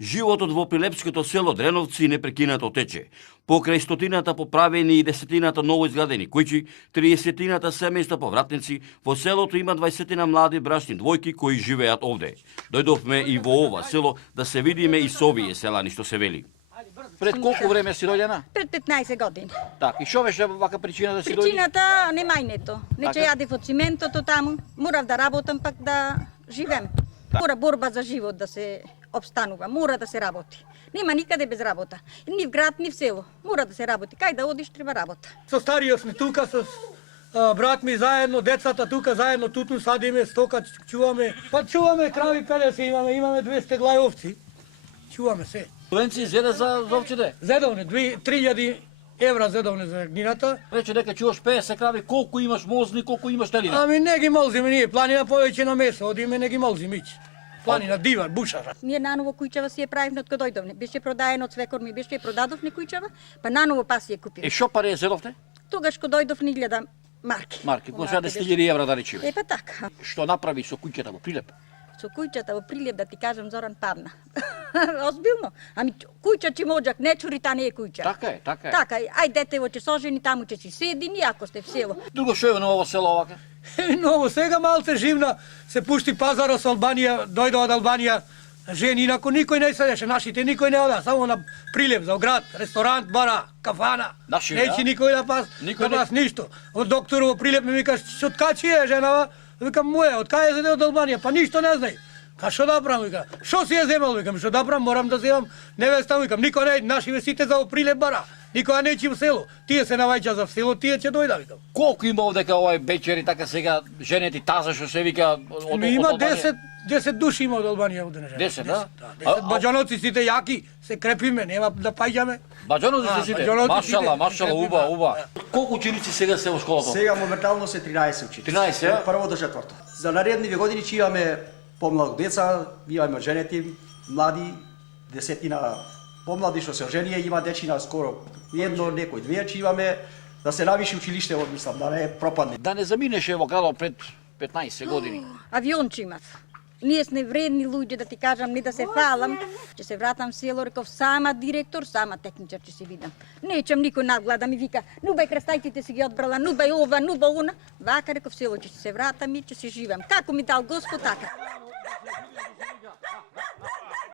Животот во Прилепското село Дреновци непрекинато тече. Покрај стотината поправени и десетината новоизградени куќи, 30-тината семејства повратници, во селото има 20 млади брачни двојки кои живеат овде. Дојдовме и во ова село да се видиме и со овие селани што се вели. Пред колку време си дојдена? Пред 15 години. Так, и што беше вака причина да си дојде? Причината немајнето. Не че Така? јадев од циментото таму, морав да работам пак да живеем. Мора борба за живот да се обстанува, мора да се работи. Нема никаде без работа. Ни в град, ни в село. Мора да се работи. Кај да одиш, треба работа. Со стариот сме тука, со брат ми заедно, децата тука заедно, тутун садиме, стока чуваме. Па чуваме крави 50 имаме 200 глајовци. Чуваме се. Словенци зеде за овците. Зедовне, 3000 евра зедовне за гнината. Рече дека чуваш 50 крави, колку имаш мозни, колку имаш телина. Ами не ги молзиме ние, планина повеќе на месо, одиме не ги молзиме ич. Планина, дивар, бушара. Ние наново кујчава си ја правивме од кога дојдовме. Беше продаено од свекор ми, беше продадовме кујчава, па наново па си ја купивме. Е, што пари зедовте? Тогаш кога дојдовме 1000 марки. Марки, кој сега 10.000 евра да речеме. Е, па така. Што направи со куќата во Прилеп? Со кујчата во Прилеп, да ти кажам, Зоран падна. Озбилно. Ами кујча чи можак, не чури, та не е кујча. Така е, така е. Така е. Ај детево ќе сожени, таму ќе си седи, ни ако сте в село. Друго што е во ново село овака? Ново, сега малце живна, се пушти пазара со Албанија, дојде од Албанија, жени, инако никој не седеше, нашите никој не ода, само на Прилеп, за град, ресторант, бара, кафана. Наши, Неće никој да пас, Никој да пас ништо. Од доктору во Прилеп ми вика, од кај чи е женава? Викам, моја, од кај е зеде од Албанија? Па ништо не знај. Ка што да правам, вика, што си ја земал, викам, што да правам, морам да земам невеста, викам, никој не, наши весите за Прилеп бара, никоја не ќе во село, тие се навајќа за село, тие ќе дојда, викам. Колку има овдека овај бечери, така сега женети таза што се вика од Ми има Албанија? 10 души има од Албанија овде на жена. 10, да? 10 баџановци сите јаки, се крепиме, нема да паѓаме. Баџановци се сите. баџановци Машала, сите. машала, уба, уба. Колку ученици сега се во школата? Сега моментално се 13 ученици. 13, а? Од прво до четврто. За наредни години ќе имаме помлади деца, имаме женети, млади, десетина помлади што се оженија, има дечина скоро едно, некој две, ќе имаме да се навиши училиште, мислам, да не пропадне. Да не заминеше во градот пред 15 години. Авионче имав. Ние сме вредни луѓе, да ти кажам, не да се фалам. Ќе се вратам в село, реков, сама директор, сама техничар ќе се видам. Неćem никој надгледа ми вика, нубај крстајките си ги одбрала, нубај ова, нуба она. Вака, реков, село ќе се вратам и ќе се живам. Како ми дал Господ, така.